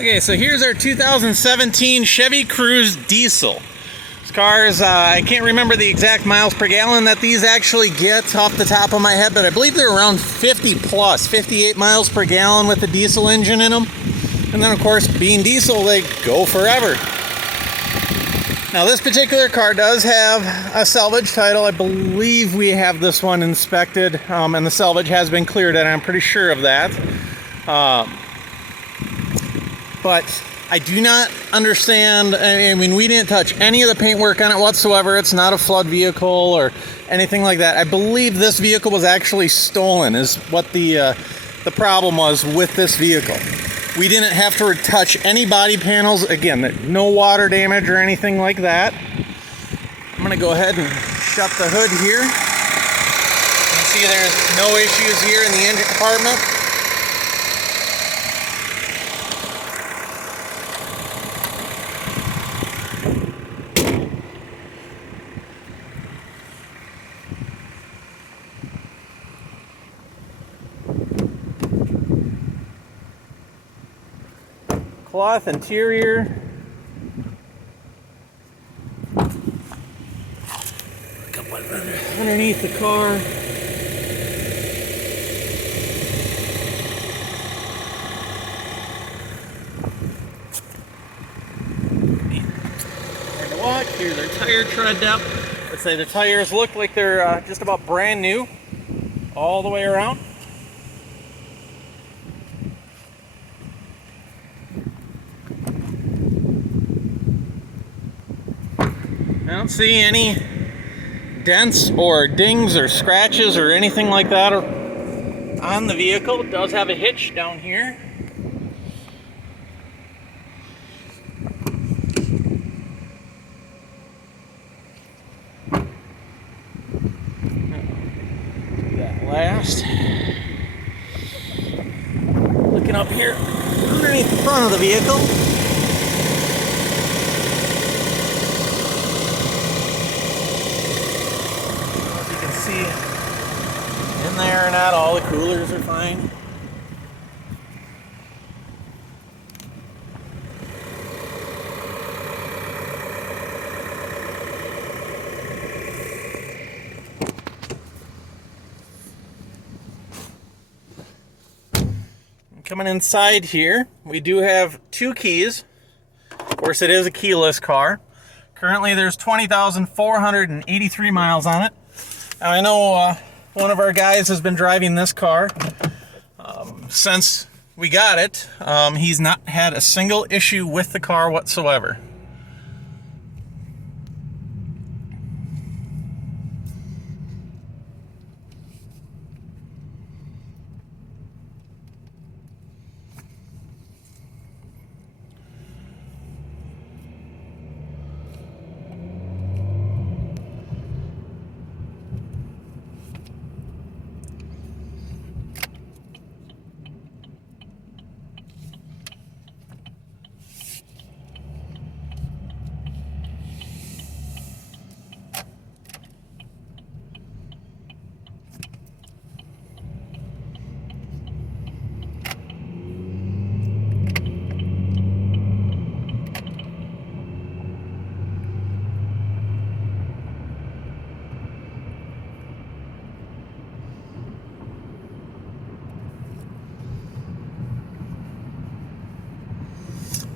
Okay, so here's our 2017 Chevy Cruze diesel. This car is, I can't remember the exact miles per gallon that these actually get off the top of my head, but I believe they're around 50 plus, 58 miles per gallon with the diesel engine in them. And then of course, being diesel, they go forever. Now this particular car does have a salvage title. I believe we have this one inspected, and the salvage has been cleared, and I'm pretty sure of that. But I do not understand. I mean, we didn't touch any of the paintwork on it whatsoever. It's not a flood vehicle or anything like that. I believe this vehicle was actually stolen, is what the problem was with this vehicle. We didn't have to touch any body panels. Again, no water damage or anything like that. I'm going to go ahead and shut the hood here. You can see there's no issues here in the engine compartment. Cloth interior. Look up underneath the car. Hard to walk. Here's our tire tread depth. Let's say the tires look like they're just about brand new all the way around. I don't see any dents or dings or scratches or anything like that on the vehicle. It does have a hitch down here. Do that last. Looking up here underneath the front of the vehicle. In there or not, all the coolers are fine. Coming inside here, we do have two keys. Of course, it is a keyless car. Currently, there's 20,483 miles on it. Now, I know one of our guys has been driving this car since we got it. He's not had a single issue with the car whatsoever.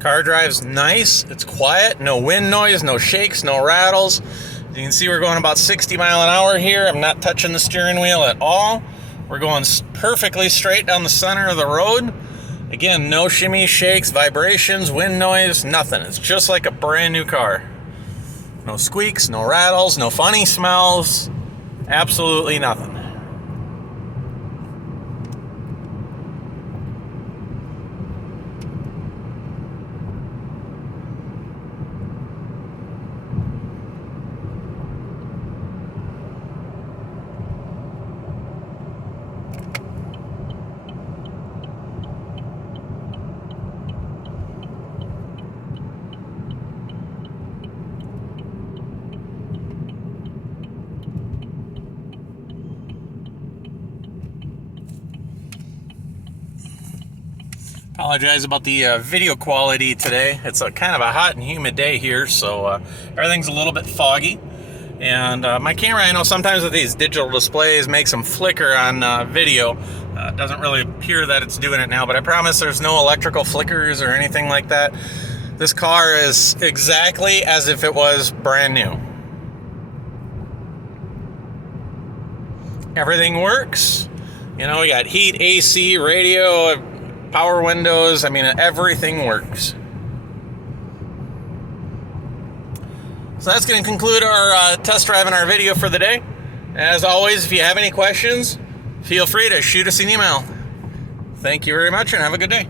Car drives nice, it's quiet, no wind noise, no shakes, no rattles. You can see we're going about 60 miles an hour here. I'm not touching the steering wheel at all. We're going perfectly straight down the center of the road. Again, no shimmy, shakes, vibrations, wind noise, nothing. It's just like a brand new car. No squeaks, no rattles, no funny smells, absolutely nothing. Apologize about the video quality today. It's a kind of a hot and humid day here, so everything's a little bit foggy. And my camera, I know sometimes with these digital displays makes them flicker on video. It doesn't really appear that it's doing it now, but I promise there's no electrical flickers or anything like that. This car is exactly as if it was brand new. Everything works. You know, we got heat, AC, radio, power windows. I mean, everything works. So that's going to conclude our test drive and our video for the day. As always, if you have any questions, feel free to shoot us an email. Thank you very much and have a good day.